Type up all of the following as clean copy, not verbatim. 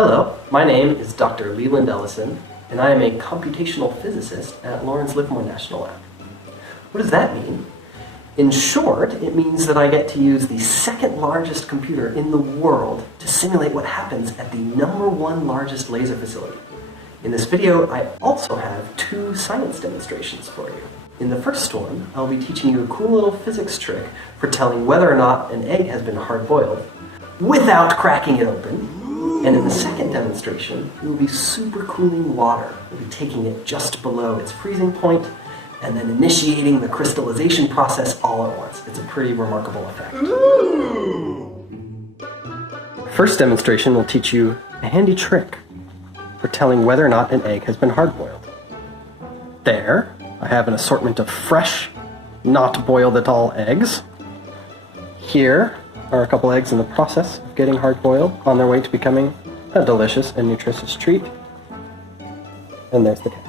Hello, my name is Dr. Leland Ellison, and I am a computational physicist at Lawrence Livermore National Lab. What does that mean? In short, it means that I get to use the second largest computer in the world to simulate what happens at the #1 largest laser facility. In this video, I also have 2 science demonstrations for you. In the first one, I'll be teaching you a cool little physics trick for telling whether or not an egg has been hard-boiled without cracking it open. And in the second demonstration, we will be supercooling water. We'll be taking it just below its freezing point and then initiating the crystallization process all at once. It's a pretty remarkable effect. First demonstration will teach you a handy trick for telling whether or not an egg has been hard-boiled. There, I have an assortment of fresh, not boiled at all eggs. Here are a couple eggs in the process of getting hard-boiled, on their way to becoming a delicious and nutritious treat. And there's the cat.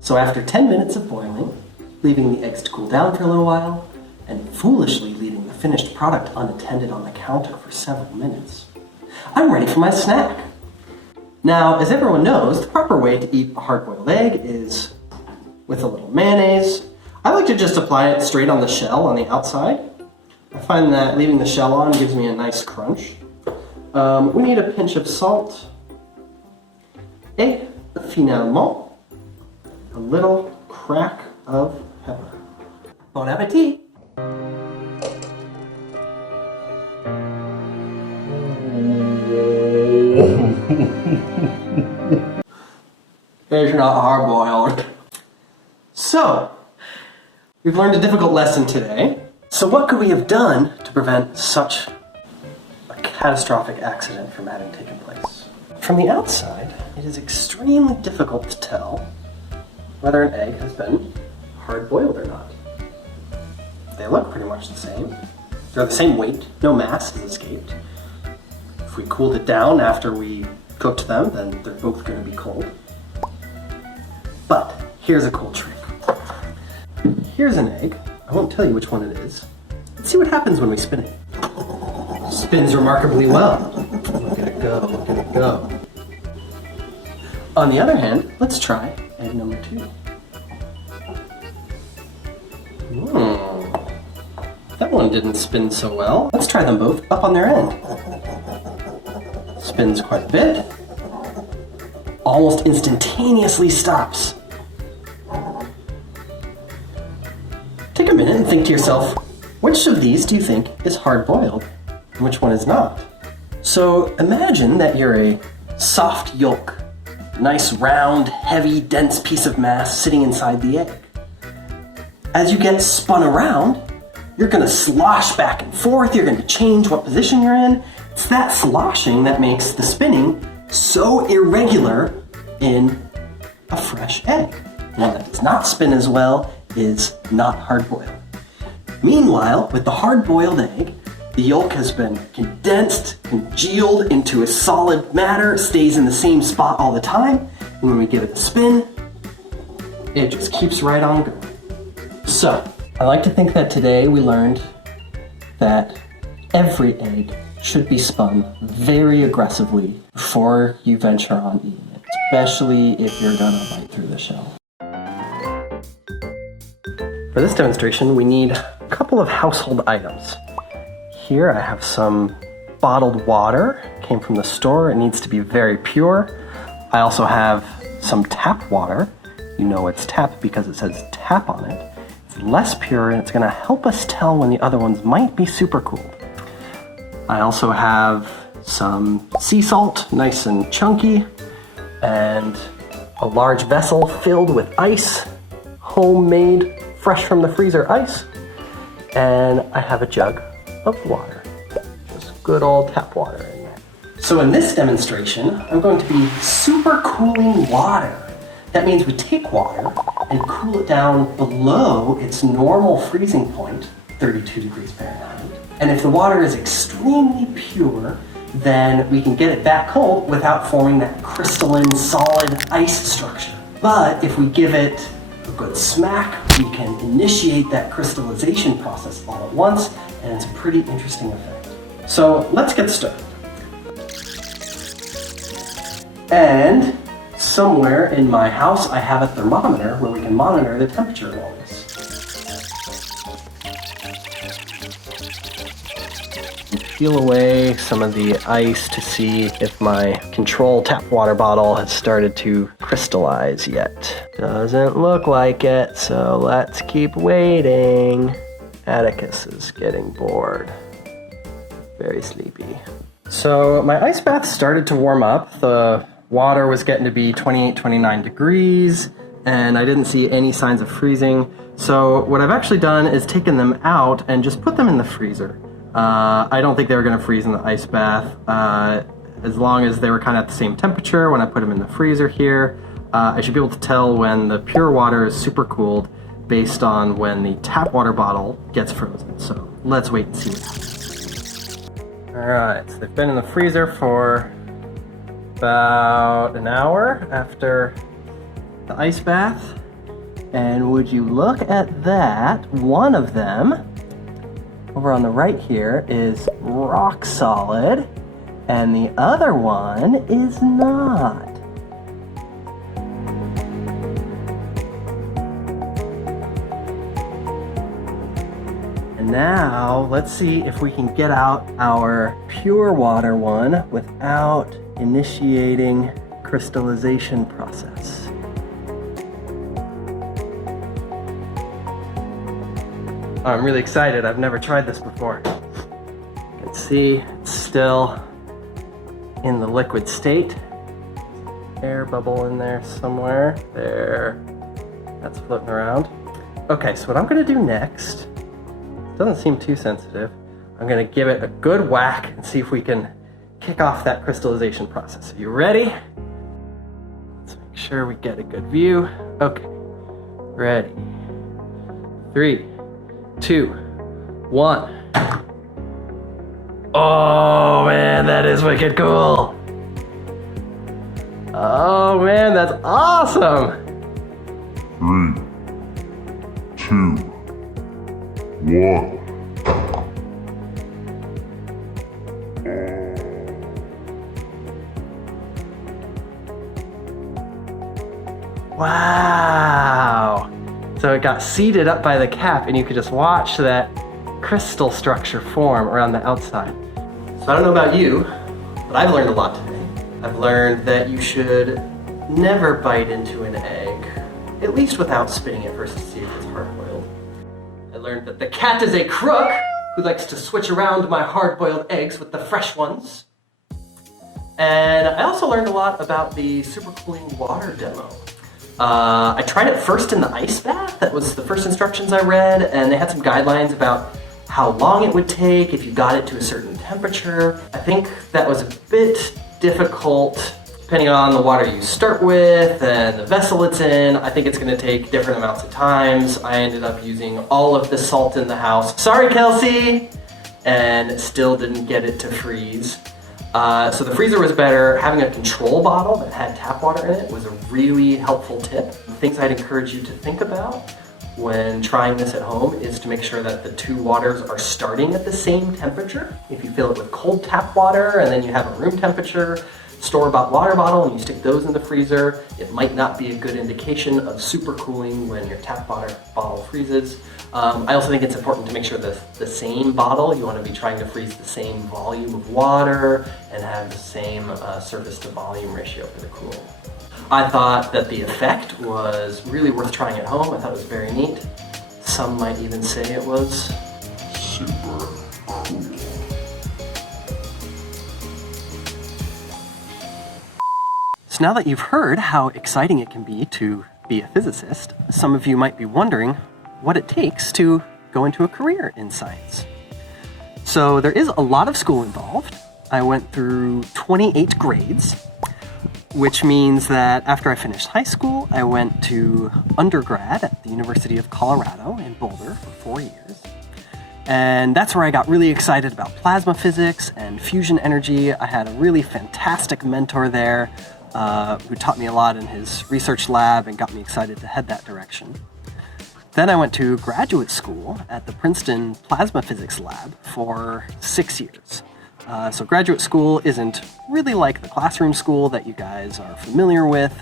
So after 10 minutes of boiling, leaving the eggs to cool down for a little while, and foolishly leaving the finished product unattended on the counter for several minutes, I'm ready for my snack. Now, as everyone knows, the proper way to eat a hard-boiled egg is with a little mayonnaise. I like to just apply it straight on the shell on the outside. I find that leaving the shell on gives me a nice crunch. We need a pinch of salt, et finalement, a little crack of pepper. Bon appetit! It's not hard-boiled. So, we've learned a difficult lesson today. So what could we have done to prevent such a catastrophic accident from having taken place? From the outside, it is extremely difficult to tell whether an egg has been hard-boiled or not. They look pretty much the same. They're the same weight, no mass has escaped. If we cooled it down after we cooked them, then they're both going to be cold. But here's a cool trick. Here's an egg. I won't tell you which one it is. Let's see what happens when we spin it. Spins remarkably well. Look at it go, look at it go. On the other hand, let's try egg number 2. That one didn't spin so well. Let's try them both up on their end. Spins quite a bit. Almost instantaneously stops. Take a minute and think to yourself, which of these do you think is hard-boiled and which one is not? So imagine that you're a soft yolk, nice round, heavy, dense piece of mass sitting inside the egg. As you get spun around, you're going to slosh back and forth, you're going to change what position you're in. It's that sloshing that makes the spinning so irregular in a fresh egg. One that does not spin as well is not hard-boiled. Meanwhile, with the hard-boiled egg, the yolk has been condensed, congealed into a solid matter, stays in the same spot all the time, and when we give it a spin, it just keeps right on going. So, I like to think that today we learned that every egg should be spun very aggressively before you venture on eating it, especially if you're gonna bite through the shell. For this demonstration, we need a couple of household items. Here I have some bottled water, came from the store, it needs to be very pure. I also have some tap water. You know it's tap because it says tap on it. It's less pure and it's gonna help us tell when the other ones might be super cooled. I also have some sea salt, nice and chunky, and a large vessel filled with ice, homemade, fresh from the freezer ice, and I have a jug of water, just good old tap water in there. So in this demonstration, I'm going to be super cooling water. That means we take water and cool it down below its normal freezing point 32 degrees Fahrenheit. And if the water is extremely pure, then we can get it back cold without forming that crystalline solid ice structure. But if we give it a good smack, we can initiate that crystallization process all at once, and it's a pretty interesting effect. So let's get started. And somewhere in my house, I have a thermometer where we can monitor the temperature of all this. Peel away some of the ice to see if my control tap water bottle has started to crystallize yet. Doesn't look like it, so let's keep waiting. Atticus is getting bored. Very sleepy. So my ice bath started to warm up. The water was getting to be 28, 29 degrees, and I didn't see any signs of freezing. So what I've actually done is taken them out and just put them in the freezer. I don't think they were going to freeze in the ice bath, as long as they were kind of at the same temperature when I put them in the freezer here. I should be able to tell when the pure water is super cooled based on when the tap water bottle gets frozen. So let's wait and see what happens. Alright, so they've been in the freezer for about an hour after the ice bath. And would you look at that, one of them over on the right here is rock solid, and the other one is not. And now, let's see if we can get out our pure water one without initiating crystallization process. I'm really excited. I've never tried this before. You can see it's still in the liquid state. Air bubble in there somewhere. There. That's floating around. Okay, so what I'm going to do next, doesn't seem too sensitive. I'm going to give it a good whack and see if we can kick off that crystallization process. Are you ready? Let's make sure we get a good view. Okay. Ready. 3, 2, 1. Oh man, that is wicked cool. Oh man, that's awesome. 3, 2, 1. Wow. So it got seated up by the cap, and you could just watch that crystal structure form around the outside. So I don't know about you, but I've learned a lot today. I've learned that you should never bite into an egg, at least without spinning it first to see if it's hard-boiled. I learned that the cat is a crook who likes to switch around my hard-boiled eggs with the fresh ones. And I also learned a lot about the supercooling water demo. I tried it first in the ice bath. That was the first instructions I read, and they had some guidelines about how long it would take if you got it to a certain temperature. I think that was a bit difficult depending on the water you start with and the vessel it's in. I think it's going to take different amounts of times. I ended up using all of the salt in the house. Sorry, Kelsey! And still didn't get it to freeze. So the freezer was better. Having a control bottle that had tap water in it was a really helpful tip. Things I'd encourage you to think about when trying this at home is to make sure that the two waters are starting at the same temperature. If you fill it with cold tap water and then you have a room temperature store-bought water bottle and you stick those in the freezer, it might not be a good indication of supercooling when your tap water bottle freezes. I also think it's important to make sure that the same bottle, you want to be trying to freeze the same volume of water and have the same surface to volume ratio for the cooling. I thought that the effect was really worth trying at home. I thought it was very neat. Some might even say it was Super cool. So now that you've heard how exciting it can be to be a physicist, some of you might be wondering what it takes to go into a career in science. So there is a lot of school involved. I went through 28 grades, which means that after I finished high school, I went to undergrad at the University of Colorado in Boulder for 4 years. And that's where I got really excited about plasma physics and fusion energy. I had a really fantastic mentor there who taught me a lot in his research lab and got me excited to head that direction. Then I went to graduate school at the Princeton Plasma Physics Lab for 6 years. So graduate school isn't really like the classroom school that you guys are familiar with.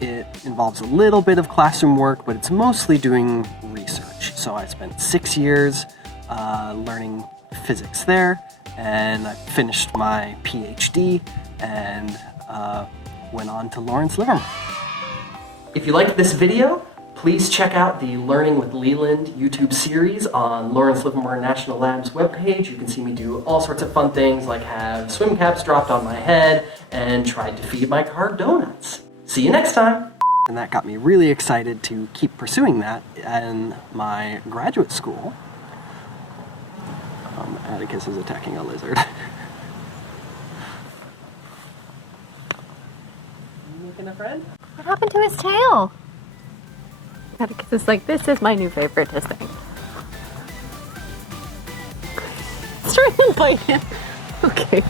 It involves a little bit of classroom work, but it's mostly doing research. So I spent 6 years learning physics there, and I finished my PhD and went on to Lawrence Livermore. If you liked this video, please check out the Learning with Leland YouTube series on Lawrence Livermore National Lab's webpage. You can see me do all sorts of fun things like have swim caps dropped on my head and tried to feed my car donuts. See you next time! And that got me really excited to keep pursuing that in my graduate school. Atticus is attacking a lizard. You making a friend? What happened to his tail? Atticus is like, this is my new favorite to sing. Let's try and bite him. Okay.